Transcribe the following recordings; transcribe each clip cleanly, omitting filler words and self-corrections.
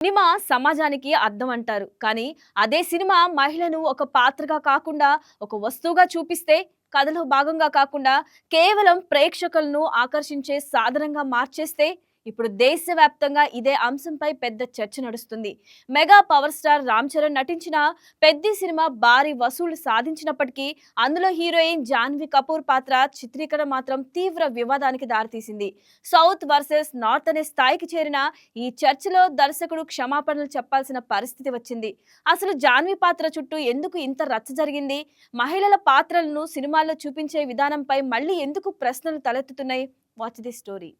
Cinema సమాజానికి అద్దం అంటారు. కానీ అదే సినిమా మహిళను ఒక పాత్రగా కాకుండా ఒక వస్తువుగా చూపిస్తే, కథలో భాగంగా కాకుండా కేవలం ప్రేక్షకులను ఆకర్షించే సాధనంగా మార్చేస్తే ఇప్పుడు దేశవ్యాప్తంగా ఇదే అంశంపై పెద్ద చర్చ నడుస్తుంది. Mega power star Ram Charan నటించిన పెద్ది సినిమా భారీ వసూళ్లు సాధించినప్పటికీ అందులో హీరోయిన్ జాన్వీ కపూర్ పాత్ర చిత్రీకరణ మాత్రం తీవ్ర వివాదానికి దారితీసింది. సౌత్ వర్సెస్ నార్త్ అనే స్థాయికి చేరిన ఈ చర్చలో దర్శకుడు క్షమాపణలు చెప్పాల్సిన పరిస్థితి వచ్చింది. అసలు జాన్వీ పాత్ర చుట్టూ ఎందుకు ఇంత రచ్చ జరిగింది? మహిళల పాత్రలను సినిమాల్లో చూపించే విధానంపై మళ్ళీ ఎందుకు ప్రశ్నలు తలెత్తుతున్నాయి? Watch the story.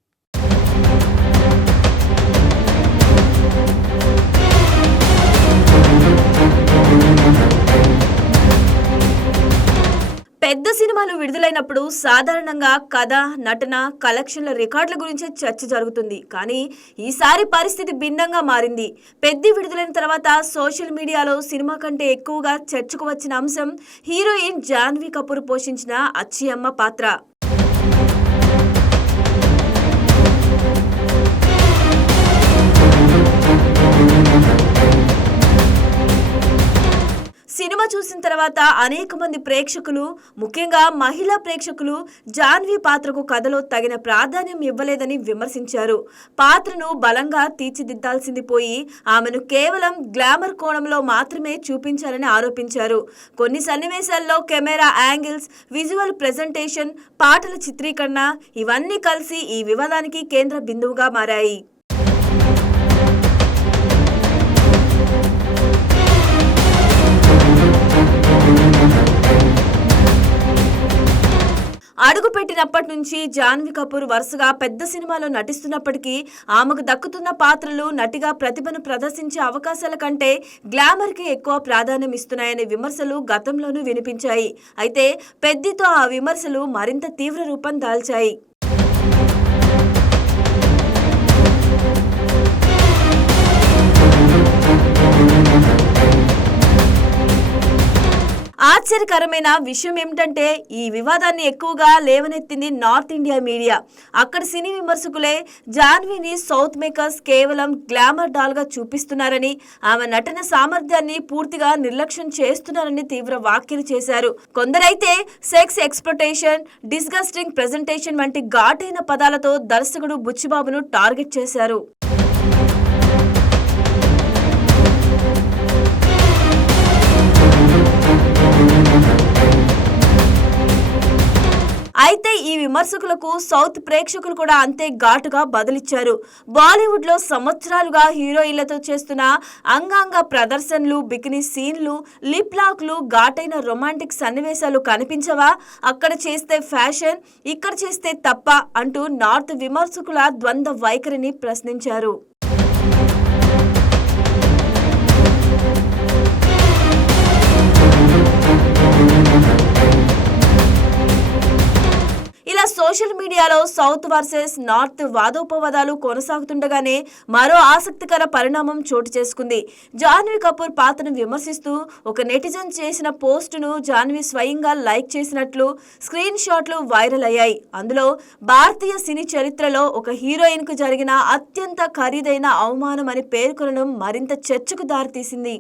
పెద్ద సినిమాలు విడుదలైనప్పుడు సాధారణంగా కథ, నటన, కలెక్షన్ల రికార్డుల గురించే చర్చ జరుగుతుంది. కానీ ఈసారి పరిస్థితి భిన్నంగా మారింది. పెద్ది విడుదలైన తర్వాత సోషల్ మీడియాలో సినిమా కంటే ఎక్కువగా చర్చకు వచ్చిన అంశం హీరోయిన్ జాన్వీ కపూర్ పోషించిన అచ్చి అమ్మ పాత్ర. సినిమా చూసిన తర్వాత అనేక మంది ప్రేక్షకులు, ముఖ్యంగా మహిళా ప్రేక్షకులు జాన్వీ పాత్రకు కథలో తగిన ప్రాధాన్యం ఇవ్వలేదని విమర్శించారు. పాత్రను బలంగా తీర్చిదిద్దాల్సింది పోయి ఆమెను కేవలం గ్లామర్ కోణంలో మాత్రమే చూపించారని ఆరోపించారు. కొన్ని సన్నివేశాల్లో కెమెరా యాంగిల్స్, విజువల్ ప్రెజెంటేషన్, పాటల చిత్రీకరణ ఇవన్నీ కలిసి ఈ వివాదానికి కేంద్ర బిందువుగా మారాయి. అడుగుపెట్టినప్పటి నుంచి జాన్వీ కపూర్ వరుసగా పెద్ద సినిమాలో నటిస్తున్నప్పటికీ ఆమెకు దక్కుతున్న పాత్రలు నటిగా ప్రతిభను ప్రదర్శించే అవకాశాల కంటే గ్లామర్కి ఎక్కువ ప్రాధాన్యం ఇస్తున్నాయనే విమర్శలు గతంలోనూ వినిపించాయి. అయితే పెద్దితో ఆ విమర్శలు మరింత తీవ్ర రూపం దాల్చాయి. ఆశ్చర్యకరమైన విషయం ఏమిటంటే ఈ వివాదాన్ని ఎక్కువగా లేవనెత్తింది నార్త్ ఇండియా మీడియా. అక్కడ సినీ విమర్శకులే జాన్వీని సౌత్ మేకర్స్ కేవలం గ్లామర్ డాల్గా చూపిస్తున్నారని, ఆమె నటన సామర్థ్యాన్ని పూర్తిగా నిర్లక్ష్యం చేస్తున్నారని తీవ్ర వ్యాఖ్యలు చేశారు. కొందరైతే సెక్స్ ఎక్స్‌ప్లోయిటేషన్, డిస్గస్టింగ్ ప్రెజెంటేషన్ వంటి ఘాటైన పదాలతో దర్శకుడు బుచ్చిబాబును టార్గెట్ చేశారు. అయితే ఈ విమర్శకులకు సౌత్ ప్రేక్షకులు కూడా అంతే ఘాటుగా బదులిచ్చారు. బాలీవుడ్ లో సంవత్సరాలుగా హీరోయిన్లతో చేస్తున్న అంగాంగ ప్రదర్శనలు, బికినీ సీన్లు, లిప్ లాక్లు, ఘాటైన రొమాంటిక్ సన్నివేశాలు కనిపించవా? అక్కడ చేస్తే ఫ్యాషన్, ఇక్కడ చేస్తే తప్ప అంటూ నార్త్ విమర్శకుల ద్వంద్వ వైఖరిని ప్రశ్నించారు. ఇలా సోషల్ మీడియాలో సౌత్ వర్సెస్ నార్త్ వాదోపవాదాలు కొనసాగుతుండగానే మరో ఆసక్తికర పరిణామం చోటు చేసుకుంది. జాన్వీ కపూర్ పాత్రను విమర్శిస్తూ ఒక నెటిజన్ చేసిన పోస్టును జాన్వీ స్వయంగా లైక్ చేసినట్లు స్క్రీన్ షాట్లు వైరల్ అయ్యాయి. అందులో భారతీయ సినీ చరిత్రలో ఒక హీరోయిన్ కు జరిగిన అత్యంత ఖరీదైన అవమానం అని పేర్కొనడం మరింత చర్చకు దారితీసింది.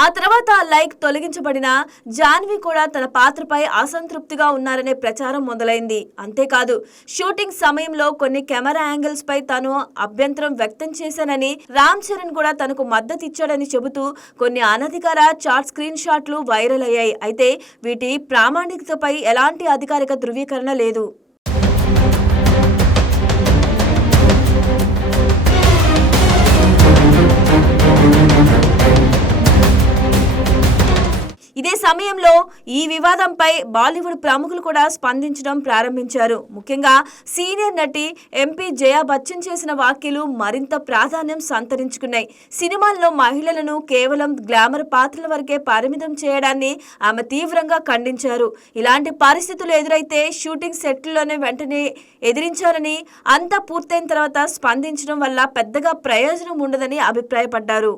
ఆ తర్వాత లైక్ తొలగించబడిన జాన్వీ కూడా తన పాత్రపై అసంతృప్తిగా ఉన్నారనే ప్రచారం మొదలైంది. అంతేకాదు షూటింగ్ సమయంలో కొన్ని కెమెరా యాంగిల్స్ పై తాను అభ్యంతరం వ్యక్తం చేశానని, రామ్ చరణ్ కూడా తనకు మద్దతు ఇచ్చాడని చెబుతూ కొన్ని అనధికార చాట్ స్క్రీన్ షాట్లు వైరల్ అయ్యాయి. అయితే వీటి ప్రామాణికతపై ఎలాంటి అధికారిక ధృవీకరణ లేదు. ఇదే సమయంలో ఈ వివాదంపై బాలీవుడ్ ప్రముఖులు కూడా స్పందించడం ప్రారంభించారు. ముఖ్యంగా సీనియర్ నటి ఎంపీ జయా బచ్చన్ చేసిన వ్యాఖ్యలు మరింత ప్రాధాన్యం సంతరించుకున్నాయి. సినిమాల్లో మహిళలను కేవలం గ్లామర్ పాత్రల వరకే పరిమితం చేయడాన్ని ఆమె తీవ్రంగా ఖండించారు. ఇలాంటి పరిస్థితులు ఎదురైతే షూటింగ్ సెట్లోనే వెంటనే ఎదిరించారని, అంతా పూర్తయిన తర్వాత స్పందించడం వల్ల పెద్దగా ప్రయోజనం ఉండదని అభిప్రాయపడ్డారు.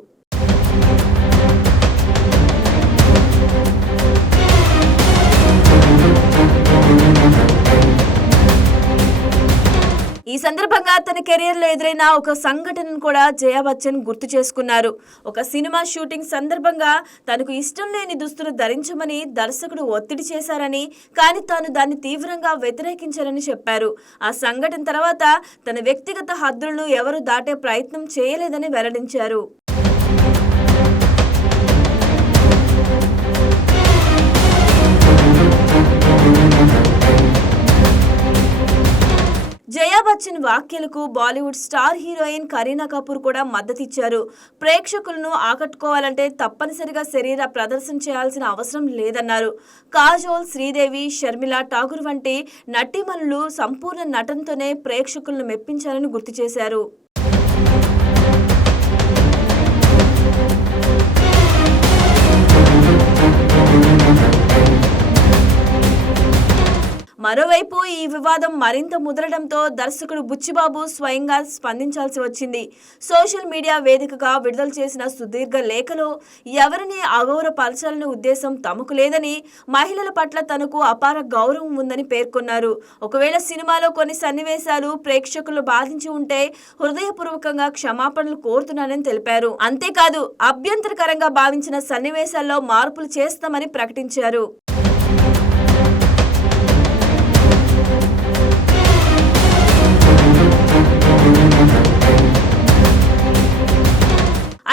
సందర్భంగా తన కెరియర్ లో ఎదురైన ఒక సంఘటనను కూడా జయా బచ్చన్ గుర్తు చేసుకున్నారు. ఒక సినిమా షూటింగ్ సందర్భంగా తనకు ఇష్టం లేని దుస్తులు ధరించమని దర్శకుడు ఒత్తిడి చేశారని, కానీ తాను దాన్ని తీవ్రంగా వ్యతిరేకించారని చెప్పారు. ఆ సంఘటన తర్వాత తన వ్యక్తిగత హద్దులను ఎవరు దాటే ప్రయత్నం చేయలేదని వెల్లడించారు. జయా బచ్చన్ వ్యాఖ్యలకు బాలీవుడ్ స్టార్ హీరోయిన్ కరీనా కపూర్ కూడా మద్దతిచ్చారు. ప్రేక్షకులను ఆకట్టుకోవాలంటే తప్పనిసరిగా శరీర ప్రదర్శన చేయాల్సిన అవసరం లేదన్నారు. కాజోల్, శ్రీదేవి, షర్మిల ఠాకూర్ వంటి నటీమణులు సంపూర్ణ నటనతోనే ప్రేక్షకులను మెప్పించాలని గుర్తు చేశారు. మరోవైపు ఈ వివాదం మరింత ముదరడంతో దర్శకుడు బుచ్చిబాబు స్వయంగా స్పందించాల్సి వచ్చింది. సోషల్ మీడియా వేదికగా విడుదల చేసిన సుదీర్ఘ లేఖలో ఎవరిని అగౌరవపరచాలనే ఉద్దేశం తమకు లేదని, మహిళల పట్ల తనకు అపార గౌరవం ఉందని పేర్కొన్నారు. ఒకవేళ సినిమాలో కొన్ని సన్నివేశాలు ప్రేక్షకులు బాధించి ఉంటే హృదయపూర్వకంగా క్షమాపణలు కోరుతున్నానని తెలిపారు. అంతేకాదు, అభ్యంతరకరంగా భావించిన సన్నివేశాల్లో మార్పులు చేస్తామని ప్రకటించారు.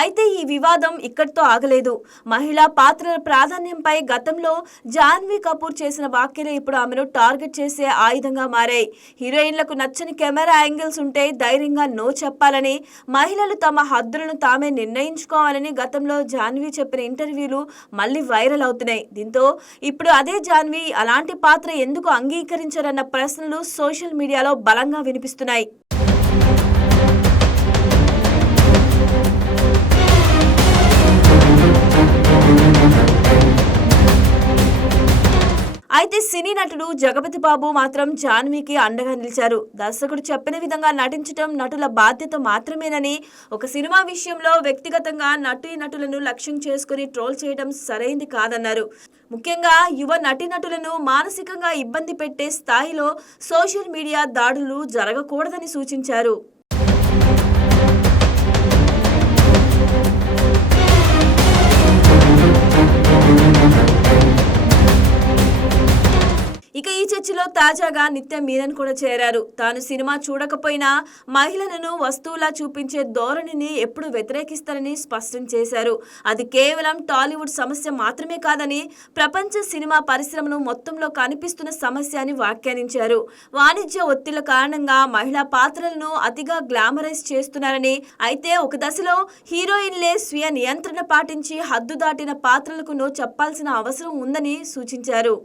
అయితే ఈ వివాదం ఇక్కడితో ఆగలేదు. మహిళా పాత్రల ప్రాధాన్యంపై గతంలో జాన్వీ కపూర్ చేసిన వ్యాఖ్యలు ఇప్పుడు ఆమెను టార్గెట్ చేసే ఆయుధంగా మారాయి. హీరోయిన్లకు నచ్చని కెమెరా యాంగిల్స్ ఉంటే ధైర్యంగా నో చెప్పాలని, మహిళలు తమ హద్దులను తామే నిర్ణయించుకోవాలని గతంలో జాన్వీ చెప్పిన ఇంటర్వ్యూలు మళ్ళీ వైరల్ అవుతున్నాయి. దీంతో ఇప్పుడు అదే జాన్వీ అలాంటి పాత్ర ఎందుకు అంగీకరించారన్న ప్రశ్నలు సోషల్ మీడియాలో బలంగా వినిపిస్తున్నాయి. అయితే సినీ నటుడు జగపతి బాబు మాత్రం జాన్వీకి అండగా నిలిచారు. దర్శకుడు చెప్పిన విధంగా నటించడం నటుల బాధ్యత మాత్రమేనని, ఒక సినిమా విషయంలో వ్యక్తిగతంగా నటులను లక్ష్యం చేసుకుని ట్రోల్ చేయడం సరైంది కాదన్నారు. ముఖ్యంగా యువ నటీనటులను మానసికంగా ఇబ్బంది పెట్టే స్థాయిలో సోషల్ మీడియా దాడులు జరగకూడదని సూచించారు. ఇక ఈ చర్చలో తాజాగా నిత్య మీనన్ కూడా చేరారు. తాను సినిమా చూడకపోయినా మహిళలను వస్తువులా చూపించే ధోరణిని ఎప్పుడు వ్యతిరేకిస్తారని స్పష్టం చేశారు. అది కేవలం టాలీవుడ్ సమస్య మాత్రమే కాదని, ప్రపంచ సినిమా పరిశ్రమను మొత్తంలో కనిపిస్తున్న సమస్య అని వ్యాఖ్యానించారు. వాణిజ్య ఒత్తిళ్ల కారణంగా మహిళా పాత్రలను అతిగా గ్లామరైజ్ చేస్తున్నారని, అయితే ఒక దశలో హీరోయిన్లే స్వీయ నియంత్రణ పాటించి హద్దు దాటిన పాత్రలకు నో చెప్పాల్సిన అవసరం ఉందని సూచించారు.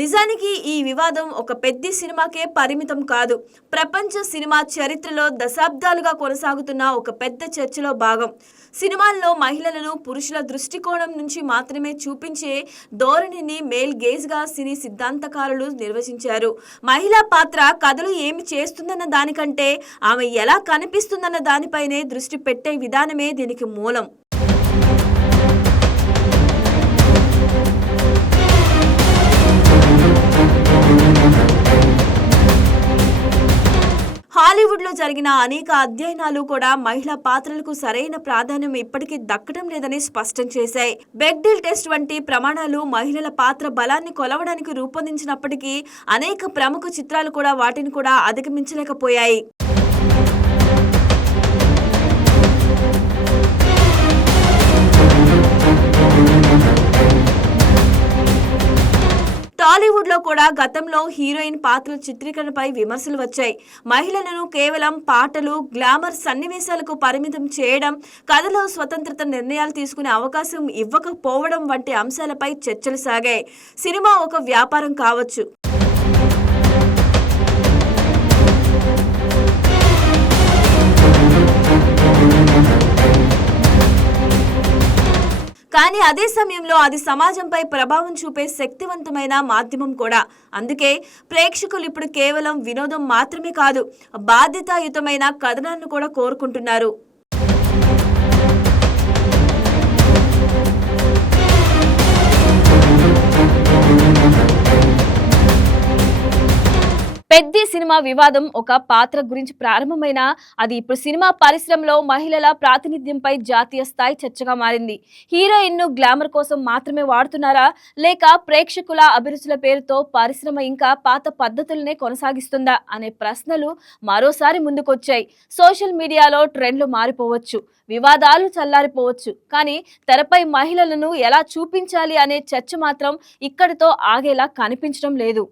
నిజానికి ఈ వివాదం ఒక పెద్ద సినిమాకే పరిమితం కాదు. ప్రపంచ సినిమా చరిత్రలో దశాబ్దాలుగా కొనసాగుతున్న ఒక పెద్ద చర్చలో భాగం. సినిమాల్లో మహిళలను పురుషుల దృష్టికోణం నుంచి మాత్రమే చూపించే ధోరణిని మేల్ గేజ్గా సినీ సిద్ధాంతకారులు నిర్వచించారు. మహిళా పాత్ర కథలు ఏమి చేస్తుందన్న దానికంటే ఆమె ఎలా కనిపిస్తుందన్న దానిపైనే దృష్టి పెట్టే విధానమే దీనికి మూలం. హాలీవుడ్ లో జరిగిన అనేక అధ్యయనాలు కూడా మహిళా పాత్రలకు సరైన ప్రాధాన్యం ఇప్పటికీ దక్కడం లేదని స్పష్టం చేశాయి. బెగ్డెల్ టెస్ట్ వంటి ప్రమాణాలు మహిళల పాత్ర బలాన్ని కొలవడానికి రూపొందించినప్పటికీ అనేక ప్రముఖ చిత్రాలు కూడా వాటిని కూడా అధిగమించలేకపోయాయి. టాలీవుడ్ లో కూడా గతంలో హీరోయిన్ పాత్రల చిత్రీకరణపై విమర్శలు వచ్చాయి. మహిళలను కేవలం పాటలు, గ్లామర్ సన్నివేశాలకు పరిమితం చేయడం, కథలో స్వతంత్రత నిర్ణయాలు తీసుకునే అవకాశం ఇవ్వకపోవడం వంటి అంశాలపై చర్చలు సాగాయి. సినిమా ఒక వ్యాపారం కావచ్చు. కానీ అదే సమయంలో అది సమాజంపై ప్రభావం చూపే శక్తివంతమైన మాధ్యమం కూడా. అందుకే ప్రేక్షకులు ఇప్పుడు కేవలం వినోదం మాత్రమే కాదు, బాధ్యతాయుతమైన కథనాలను కూడా కోరుకుంటున్నారు. పెద్ది సినిమా వివాదం ఒక పాత్ర గురించి ప్రారంభమైన అది ఇప్పుడు సినిమా పరిశ్రమలో మహిళల ప్రాతినిధ్యంపై జాతీయ స్థాయి చర్చగా మారింది. హీరోయిన్ ను గ్లామర్ కోసం మాత్రమే వాడుతున్నారా, లేక ప్రేక్షకుల అభిరుచుల పేరుతో పరిశ్రమ ఇంకా పాత పద్ధతులనే కొనసాగిస్తుందా అనే ప్రశ్నలు మరోసారి ముందుకొచ్చాయి. సోషల్ మీడియాలో ట్రెండ్లు మారిపోవచ్చు, వివాదాలు చల్లారిపోవచ్చు, కానీ తెరపై మహిళలను ఎలా చూపించాలి అనే చర్చ మాత్రం ఇక్కడితో ఆగేలా కనిపించడం లేదు.